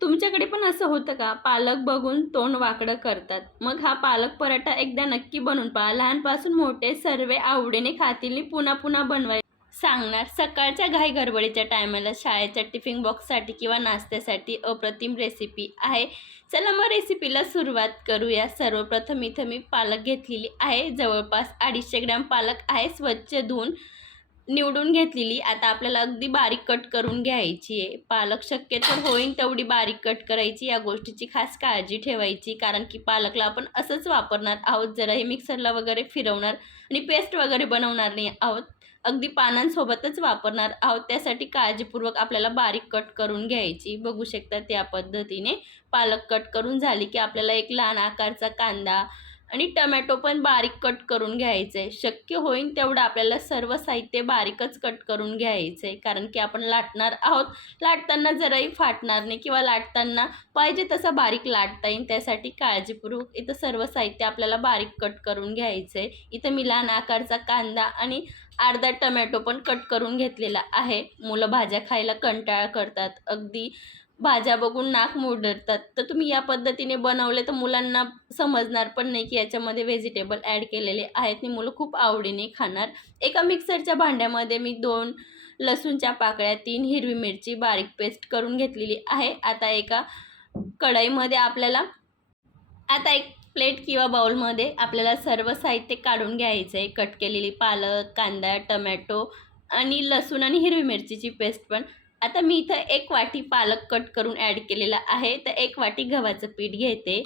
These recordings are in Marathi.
तुमच्याकडे पण असं होतं का? पालक बघून तोंड वाकडं करतात. मग हा पालक पराठा एकदा नक्की बनवून पहा. लहानपासून मोठे सर्व आवडीने खातील आणि पुन्हा पुन्हा बनवायला सांगणार. सकाळच्या घाई गडबडीच्या टायमाला शाळेच्या टिफिन बॉक्ससाठी किंवा नाश्त्यासाठी अप्रतिम रेसिपी आहे. चला मग रेसिपीला सुरुवात करूया. सर्वप्रथम इथं मी पालक घेतलेली आहे. जवळपास 250 ग्रॅम पालक आहे. स्वच्छ धुवून निवडून घेतलेली. आता आपल्याला अगदी बारीक कट करून घ्यायची आहे. पालक शक्यतो होईल तेवढी बारीक कट करायची. या गोष्टीची खास काळजी ठेवायची, कारण की पालकला आपण असंच वापरणार आहोत. जरा हे मिक्सरला वगैरे फिरवणार आणि पेस्ट वगैरे बनवणार नाही आहोत. अगदी पानांसोबतच वापरणार आहोत. त्यासाठी काळजीपूर्वक आपल्याला बारीक कट करून घ्यायची. बघू शकता त्या पद्धतीने पालक कट करून झाली की आपल्याला एक लहान आकारचा कांदा आणि टमॅटो पण बारीक कट करून घ्यायचं आहे. शक्य होईल तेवढं आपल्याला सर्व साहित्य बारीकच कट करून घ्यायचं आहे, कारण की आपण लाटणार आहोत. लाटताना जराही फाटणार नाही किंवा लाटताना पाहिजे तसा बारीक लाटता येईल. त्यासाठी काळजीपूर्वक इथं सर्व साहित्य आपल्याला बारीक कट करून घ्यायचं आहे. इथं मी लहान आकारचा कांदा आणि अर्धा टमॅटो पण कट करून घेतलेला आहे. मुलं भाज्या खायला कंटाळा करतात, अगदी भाज्या बघून नाक मुरडतात. तर तुम्ही या पद्धतीने बनवले तर मुलांना समजणार पण नाही की याच्यामध्ये व्हेजिटेबल ॲड केलेले आहेत आणि मुलं खूप आवडीने खाणार. एका मिक्सरच्या भांड्यामध्ये मी 2 लसूणच्या पाकळ्या, 3 हिरवी मिरची बारीक पेस्ट करून घेतलेली आहे. आता एका कढईमध्ये आता एक प्लेट किंवा बाउलमध्ये आपल्याला सर्व साहित्य काढून घ्यायचं आहे. कट केलेली पालक, कांदा, टमॅटो आणि लसूण आणि हिरवी मिरचीची पेस्ट पण. आता मी इथं 1 वाटी पालक कट करून ॲड केलेला आहे. तर 1 वाटी गव्हाचं पीठ घेते.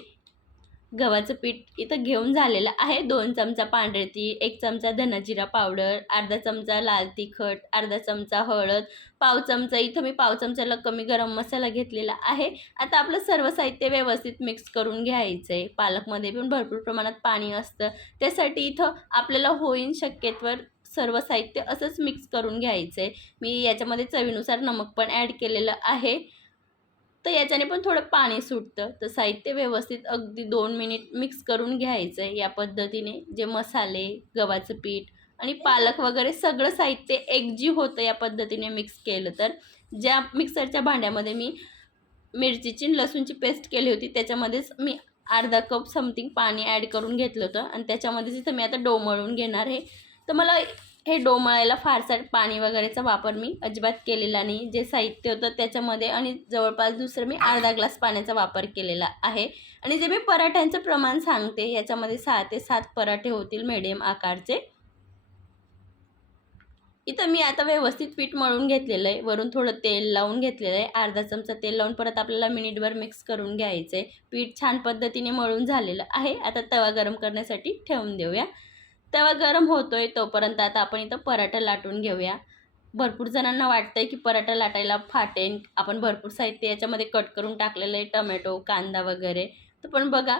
गव्हाचं पीठ इथं घेऊन झालेलं आहे. 2 चमचा पांढरे तीळ, 1 चमचा धना-जिरा पावडर, अर्धा चमचा लाल तिखट, अर्धा चमचा हळद, पाव चमचा इथं मी पाव चमच्याला कमी गरम मसाला घेतलेला आहे. आता आपलं सर्व साहित्य व्यवस्थित मिक्स करून घ्यायचं आहे. पालकमध्ये पण भरपूर प्रमाणात पाणी असतं. त्यासाठी इथं आपल्याला होईल शक्यतोवर सर्व साहित्य असंच मिक्स करून घ्यायचं आहे. मी याच्यामध्ये चवीनुसार नमक पण ॲड केलेलं आहे. तर याच्याने पण थोडं पाणी सुटतं. तर साहित्य व्यवस्थित अगदी 2 मिनिट मिक्स करून घ्यायचं आहे. या पद्धतीने जे मसाले, गव्हाचं पीठ आणि पालक वगैरे सगळं साहित्य एकजीव होतं या पद्धतीने मिक्स केलं तर. ज्या मिक्सरच्या भांड्यामध्ये मी मिरचीची आणि लसूणची पेस्ट केली होती त्याच्यामध्येच मी अर्धा कप समथिंग पाणी ॲड करून घेतलं होतं आणि त्याच्यामध्येच इथं मी आता डो मळून घेणार आहे. तर मला हे डो मळायला फारसा पाणी वगैरेचा वापर मी अजिबात केलेला नाही. जे साहित्य होतं त्याच्यामध्ये आणि जवळपास दुसरं मी अर्धा ग्लास पाण्याचा वापर केलेला आहे. आणि जे मी पराठ्यांचं प्रमाण सांगते याच्यामध्ये 6 ते 7 पराठे होतील मीडियम आकारचे. इथं मी आता व्यवस्थित पीठ मळून घेतलेलं आहे. वरून थोडं तेल लावून घेतलेलं आहे. अर्धा चमचा तेल लावून परत आपल्याला मिनिटभर मिक्स करून घ्यायचं आहे. पीठ छान पद्धतीने मळून झालेलं आहे. आता तवा गरम करण्यासाठी ठेवून देऊया. तवा गरम होतोय तोपर्यंत आता आपण इथं पराठा लाटून घेऊया. भरपूर जणांना वाटतंय की पराठा लाटायला फाटेल. आपण भरपूर साहित्य याच्यामध्ये कट करून टाकलेलं आहे, टोमॅटो, कांदा वगैरे. तर पण बघा,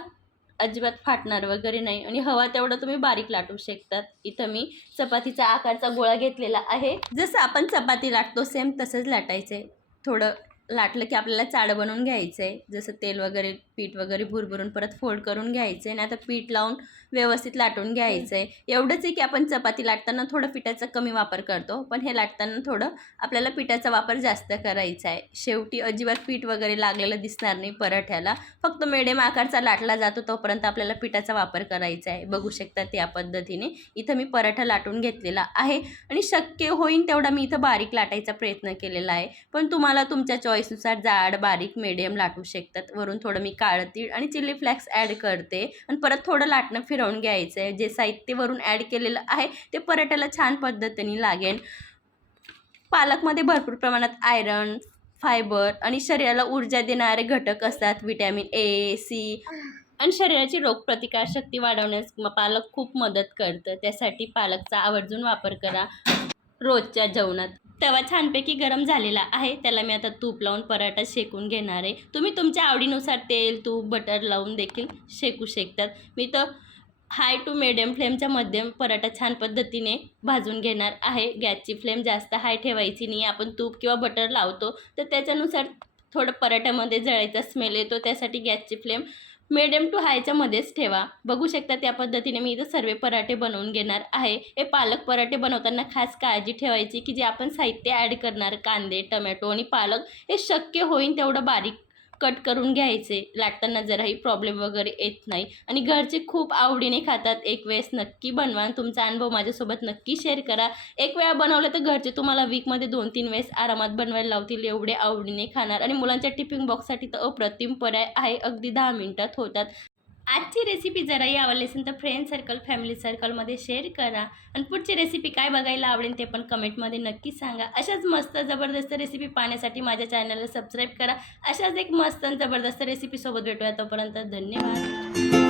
अजिबात फाटणार वगैरे नाही आणि हवा तेवढं तुम्ही बारीक लाटू शकतात. इथं मी चपातीचा आकारचा गोळा घेतलेला आहे. जसं आपण चपाती लाटतो सेम तसंच लाटायचं आहे. थोडं लाटलं की आपल्याला चाळं बनवून घ्यायचं आहे. जसं तेल वगैरे, पीठ वगैरे भुरभुरून परत फोल्ड करून घ्यायचं आहे आणि आता पीठ लावून व्यवस्थित लाटून घ्यायचं आहे. एवढंच आहे की आपण चपाती लाटताना थोडं पिठाचा कमी वापर करतो, पण हे लाटताना थोडं आपल्याला पिठाचा वापर जास्त करायचा आहे. शेवटी अजिबात पीठ वगैरे लागलेलं दिसणार नाही पराठ्याला. फक्त मिडियम आकारचा लाटला जातो तोपर्यंत आपल्याला पिठाचा वापर करायचा आहे. बघू शकता त्या पद्धतीने इथं मी पराठा लाटून घेतलेला आहे आणि शक्य होईल तेवढा मी इथं बारीक लाटायचा प्रयत्न केलेला आहे. पण तुम्हाला तुमच्या चॉईसनुसार जाड, बारीक, मीडियम लाटू शकतात. वरून थोडं मी काळं तीळ आणि चिली फ्लेक्स ॲड करते आणि परत थोडं लाटणं फिरवून घ्यायचं आहे. जे साहित्य वरून ॲड केलेलं आहे ते पराठ्याला छान पद्धतीने लागेल. पालकमध्ये भरपूर प्रमाणात आयरन, फायबर आणि शरीराला ऊर्जा देणारे घटक असतात. व्हिटॅमिन ए, सी आणि शरीराची रोगप्रतिकारशक्ती वाढवण्यास पालक खूप मदत करतं. त्यासाठी पालकचा आवर्जून वापर करा रोजच्या जेवणात. तवा छानपैकी गरम झालेला आहे. त्याला मी आता तूप लावून पराठा शेकून घेणार आहे. तुम्ही तुमच्या आवडीनुसार तेल, तूप, बटर लावून देखील शेकू शकतात. मी तर हाय टू मिडियम फ्लेमच्या मध्यम पराठा छान पद्धतीने भाजून घेणार आहे. गॅसची फ्लेम जास्त हाय ठेवायची नाही. आपण तूप किंवा बटर लावतो तर त्याच्यानुसार थोडं पराठ्यामध्ये जळायचा स्मेल येतो. त्यासाठी गॅसची फ्लेम मिडियम टू हायच्या मध्येच ठेवा. बघू शकता त्या पद्धतीने मी इथं सर्व पराठे बनवून घेणार आहे. हे पालक पराठे बनवताना खास काळजी ठेवायची की जे आपण साहित्य ॲड करणार कांदे, टमॅटो आणि पालक हे शक्य होईल तेवढं बारीक कट करून घ्यायचे. लाटताना जराही प्रॉब्लेम वगैरे येत नाही आणि घरचे खूप आवडीने खातात. एक वेळेस नक्की बनवा आणि तुमचा अनुभव माझ्यासोबत नक्की शेअर करा. एक वेळा बनवलं तर घरचे तुम्हाला वीकमध्ये 2-3 वेळेस आरामात बनवायला लावतील, एवढे आवडीने खाणार. आणि मुलांच्या टिफिन बॉक्ससाठी तर अप्रतिम पर्याय आहे. अगदी 10 मिनिटात होतात. आजची रेसिपी जराही आवडली असेल तर फ्रेंड सर्कल, फॅमिली सर्कलमध्ये शेअर करा आणि पुढची रेसिपी काय बघायला आवडेल ते पण कमेंटमध्ये नक्की सांगा. अशाच मस्त जबरदस्त रेसिपी पाहण्यासाठी माझ्या चॅनलला सबस्क्राईब करा. अशाच एक मस्त आणि जबरदस्त रेसिपीसोबत भेटूया. तोपर्यंत धन्यवाद.